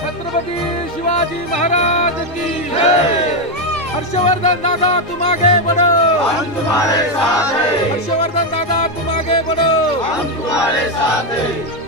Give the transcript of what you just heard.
छत्रपति शिवाजी महाराज की जय। हर्षवर्धन दादा तुम आगे बढ़ो, हम तुम्हारे साथ हैं। हर्षवर्धन दादा तुम आगे बढ़ो, हम तुम्हारे साथ हैं।